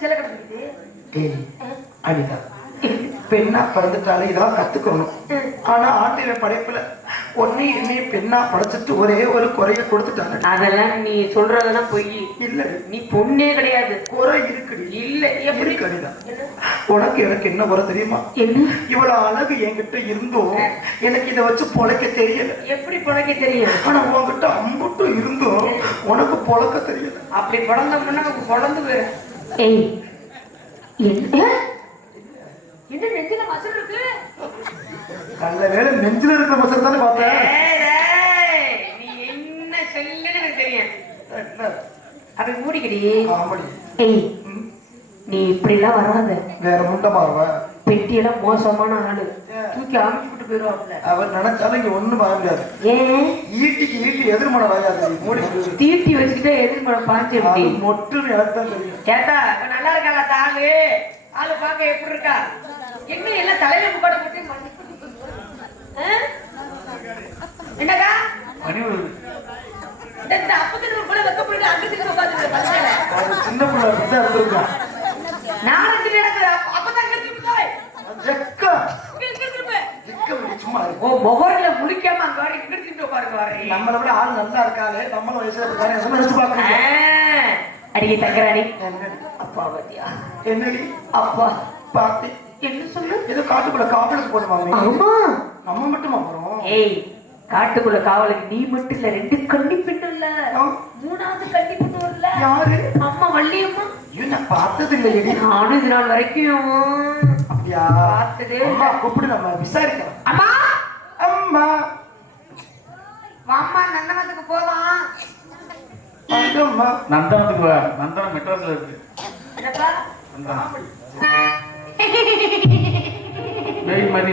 சிலை ஏய் அனிதா பெண்ணா பிறந்துட்டாலே இதெல்லாம் கத்துக்கணும். ஆனா ஆண்டில படைப்புல ஒன்னு என்னையும் பெண்ணா படைச்சிட்டு ஒரே ஒரு குறைய கொடுத்துட்டாங்க. அதெல்லாம் நீ சொல்றதெல்லாம் பொய். இல்ல. நீ பொண்ணே கிடையாது. குறை இருக்குடி. இல்ல எப்படி இருக்கு அனிதா. உனக்கு எனக்கு என்ன குறை தெரியுமா? என்ன? இவ்வளவு அழகு என்கிட்ட இருந்தும் எனக்கு இதை வச்சு பொழைக்க தெரியல. எப்படி பிழைக்க தெரியும்? ஆனா உன்கிட்ட அம்புட்டும் இருந்தும் உனக்கு பொழக்க தெரியல. அப்படி பிறந்தோம்னா நமக்கு பிறந்து போயிடும் ஏய். என்ன என்ன நெஞ்சில மசல் இருக்கு? நல்ல வேலை நெஞ்சில இருக்கிற மசல் தானே பார்த்தேன். நீ என்ன சொல்லுன்னு எனக்கு தெரியும்? அப்படி மூடிக்கடி. ஆமாடி. ஏய். நீ இப்படிலாம் வராத. வேற முண்டமாவ பெட்டியெல்லாம் மோசமான ஆளு. தூக்கி அமைச்சு விட்டு போயிடுவாப்ல அவர் நினைச்சாலும் இங்க ஒண்ணும் முடியாது ஏன் ஈட்டிக்கு ஈட்டி எதிர்மனை வாயாது. மூடி. தீட்டி வச்சுக்கிட்டே எதிர்மட பாஞ்சு தெரியும். கேட்டா நல்லா இருக்காளா அந்த ஆளு பார்க்க எப்படி இருக்கா? என்ன எல்லாம் தலையில முக்காட போட்டு? என்னக்கா? மணி விழுது. இந்த இந்த அப்பத்துக்கு கூட வெக்க போயிட்டு அங்க திட்டு உட்காந்துருக்க பசங்களை அவன் சின்ன பிள்ளை நாலஞ்சு நடக்குது அப்ப- அப்பதான் அங்க திருப்பி போய். பார்க்கணும்? அடியே தக்கராணி அப்பா பத்தியா? என்னடி? அப்பா. பாத்தி என்ன சொல்லு? ஏதோ காட்டுக்குள்ள காவலுக்கு போடுவாங்க நம்ம மட்டுமா போறோம்? ஏய் காட்டுக்குள்ள காவலுக்கு நீ மட்டும் இல்ல ரெண்டு கண்ணி பெண்ணு இல்ல. மூணாவது கண்ணி பெண்ணு இல்ல. யாரு? அம்மா வள்ளியம்மா. ஐயோ நான் பார்த்தது இல்லையடி நானும் இது நாள் வரைக்கும். அப்படியா? பார்த்ததே அம்மா கூப்பிடு நம்ம விசாரிக்கலாம். அம்மா! அம்மா! அம்மா நந்தனத்துக்கு போலாம். அம்மா! நந்தனத்துக்கு வா நந்தனம் மெட்ராஸ்ல இருக்கு. என்னப்பா? Nandanam. Very much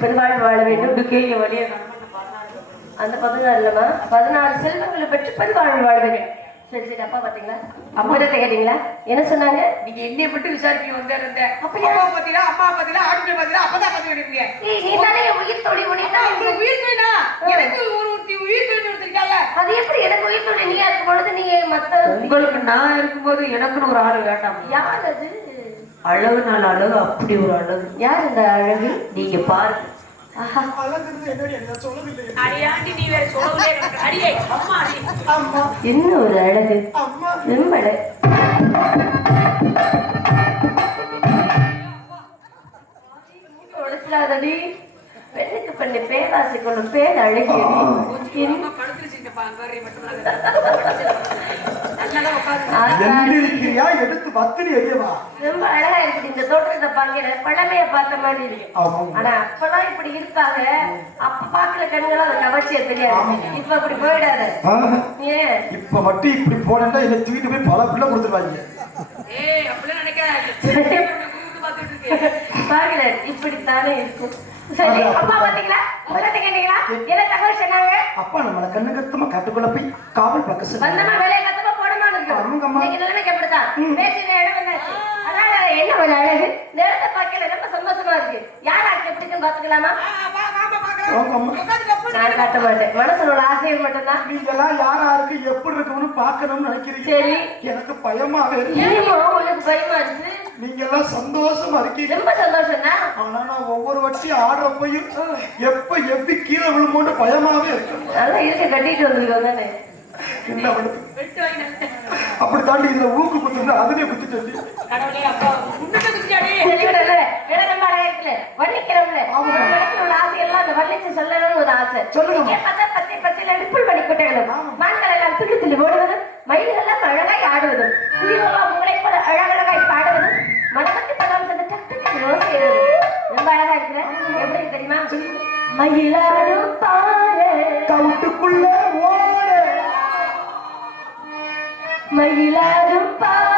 பெருவாழ்வு வாழ வேண்டும் வழியே அந்த பதினாறு இல்லம்மா? பதினாறு செல்வங்களை பெற்று பெருவாழ்வு வாழ வேண்டும். சரி சரி அப்பா பாத்தீங்களா அம்மாட்ட கேட்டீங்களா? என்ன சொன்னாங்க? நீங்க என்னைய மட்டும் விசாரிக்க வந்தே அப்படியா? அப்பா பாத்தீங்களா அம்மா பாத்தீங்களா ஆட்டு பாத்தீங்களா அப்பதான் பாத்து விடுவீங்க. ஏய், நீ தானே உயிர் தோழி உன்னை தான் உங்க உயிர் தொழிலா எனக்கு ஒரு உயிர் தொழில் ஒருத்தருக்கால அது எப்படி எனக்கு உயிர் தோழி நீயா இருக்கும் பொழுது நீ மத்த உங்களுக்கு நான் இருக்கும்போது எனக்குன்னு ஒரு ஆள் வேண்டாம். யார் அது? அழகு நாள் அழகு அப்படி ஒரு அழகு. யார் இந்த அழகு? நீங்க பாருங்க என்ன ஒரு அழகு? ரொம்ப அழகு உடச்சலாதடி பெண்ணுக்கு பெண்ணு பேராசை கொள்ளும் பேர் அழகியடி எந்திரிக்கிறியா? எடுத்து பத்தினி எரியவா ரொம்ப அழகா இருக்குது இந்த தோற்றத்தை பாக்கிற பழமைய பார்த்த மாதிரி இருக்கு. ஆனா அப்பதான் இப்படி இருப்பாங்க. அப்ப பாக்குற கண்களும் அது கவர்ச்சியா தெரியாது. இப்ப அப்படி போயிடாத. ஏன் இப்ப மட்டும் இப்படி தூக்கிட்டு போய் பல பிள்ளை கொடுத்துருவாங்க. ஏய் அப்படிலாம் நினைக்காத. பார்த்துட்டு இருக்கு பாக்கல இப்படித்தானே இருக்கும். அப்பா பாத்தீங்களா? கேட்டீங்களா என்ன தகவல் சொன்னாங்க? அப்பா நம்மளை கண்ணு கருத்தமா கட்டுக்குள்ள போய் காவல் பக்க சொல்லி வந்தமா வேலையை கத்தமா போடமான்னு ஆமாங்கம்மா. இருக்கு இன்னைக்கு நிலைமைக்கு அப்படித்தான் பேசுற இடம் வந்தாச்சு அதான் என்ன ஒரு அழகு? இடத்தை பார்க்கல ரொம்ப சந்தோஷமா இருக்கு. யார் ஆக்கு எப்படின்னு பாத்துக்கலாமா வாங்க அம்மா. நான் காட்ட மாட்டேன். மனசுல ஆசைகள் மட்டும்தான். நீங்க எல்லாம் யார் யாருக்கு எப்படி இருக்கணும்னு பார்க்கணும்னு நினைக்கிறீங்க? சரி. எனக்கு பயமாவே இருக்கு. பயமா இருக்கு? நீங்க எல்லாம் சந்தோஷமா இருக்கீங்க. ரொம்ப சந்தோஷம் ஆனா நான் ஒவ்வொரு வாட்டி ஆடுறப்பையும் எப்ப எப்படி கீழே விழுமோன்னு பயமாவே இருக்கு நல்லா இருக்க கட்டிட்டு வந்துருக்கோம் என்ன பண்ணுது அப்படி தாண்டி இதுல ஊக்கு குத்துட்டு அதுலயே துள்ளி ஓடுவதும் மயில்கள் எல்லாம் அழகாய் ஆடுவதும் குயிலெல்லாம் உங்களை போல அழகழகாய் பாடுவதும் மனமத்தி படம் சென்று ரொம்ப அழகா இருக்கிற எப்படி தெரியுமா மயிலாடும் பாரு கவுட்டுக்குள்ள ஓடு மயிலாடும் பாரு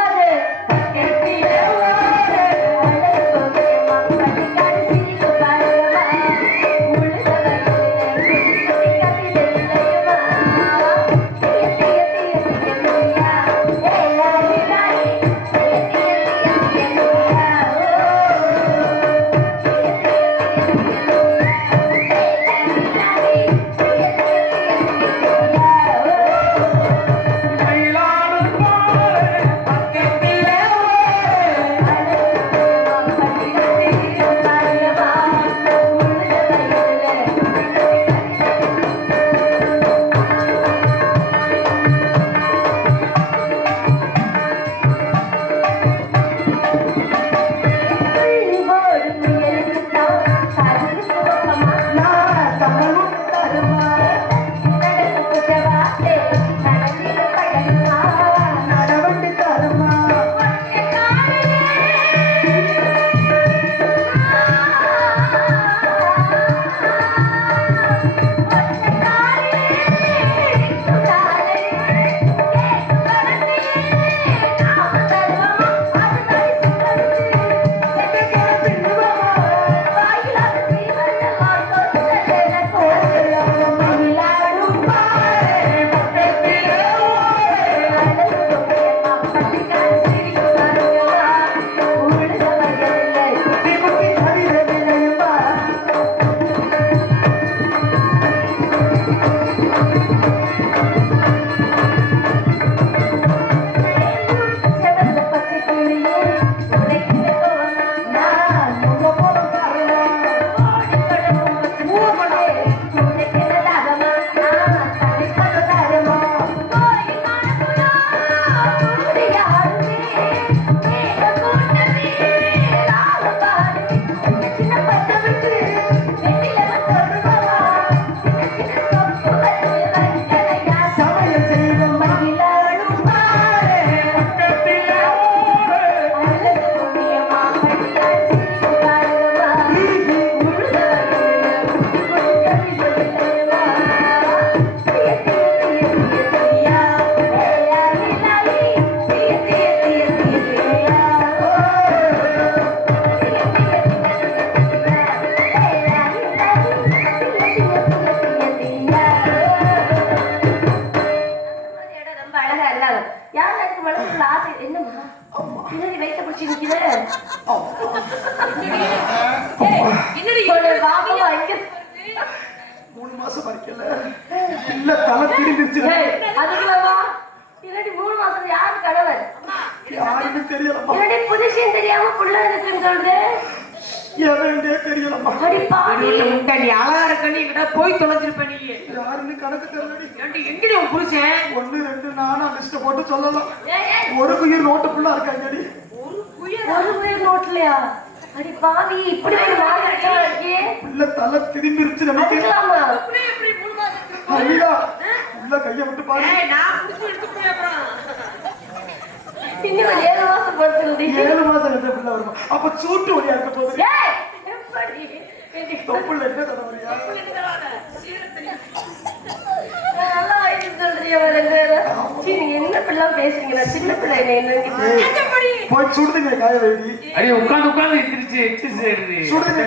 உள்ள ஆசை என்னம்மா? பின்னாடி வயிற்ற பிடிச்சி மூணு மாசம் வரைக்கல இல்ல தலை அதுக்குள்ளவா மூணு மாசம் யாரு கணவர்? யாருன்னு புதுசுன்னு தெரியாம புள்ள இருக்குன்னு சொல்றது? எவன்டே தெரியலம்மா அடி முட்டை நீ அழகா இருக்கன்னு என்கிட்ட போய் தொலைஞ்சிருப்ப நீ. யாருன்னு கணக்கு தெரியலடி. ஏன்டி எங்கடி உன் புருஷன்? ஒண்ணு ரெண்டு நானா லிஸ்ட போட்டு சொல்லலாம். ஒரு குயிர் நோட்டுக்குள்ள இருக்காங்கடி ஒரு உயிர் நோட்லயா அடி பாவி இப்படி ஒரு மாசம் இருக்கே இல்ல தலை திரும்பிருச்சு நினைக்கிறேன். அதுக்கலாமா எப்படி மூணு மாசத்துக்கு உள்ள கைய விட்டு பாரு. ஏய் நான் புடிச்சு எடுத்து போய் அப்புறம். இன்னும் ஒரு ஏழு மாசம் பொறுத்து ஏழு மாசம் எந்த பிள்ளை வருமா. அப்ப சூட்டு வழியா இருக்க போகுது? தொப்புள்ள என்ன தடவையா நான் நல்லா வயிற்று சொல்றியா என்ன பிள்ளைலாம் பேசுறீங்க? சின்ன பிள்ளை என்ன போய் சுடுதுங்க காய வேண்டி அடி உட்காந்து உட்காந்து எந்திரிச்சு சேருது சுடுதுங்க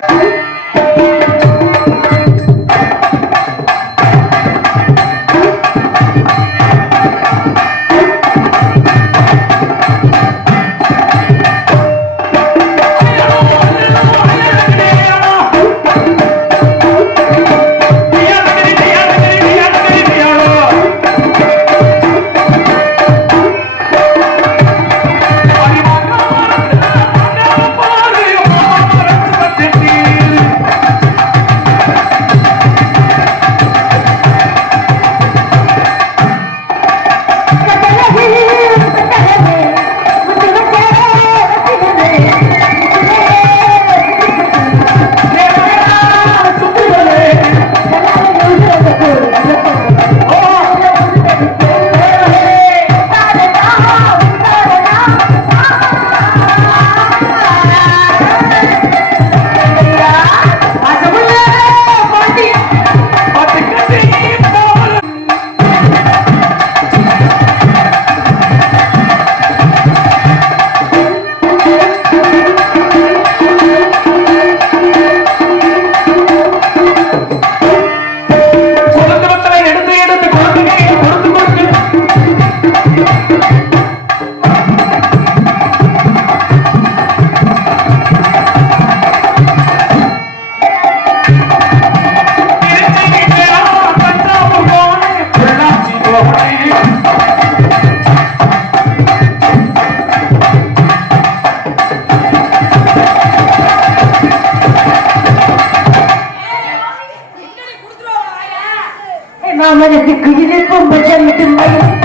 Thank you.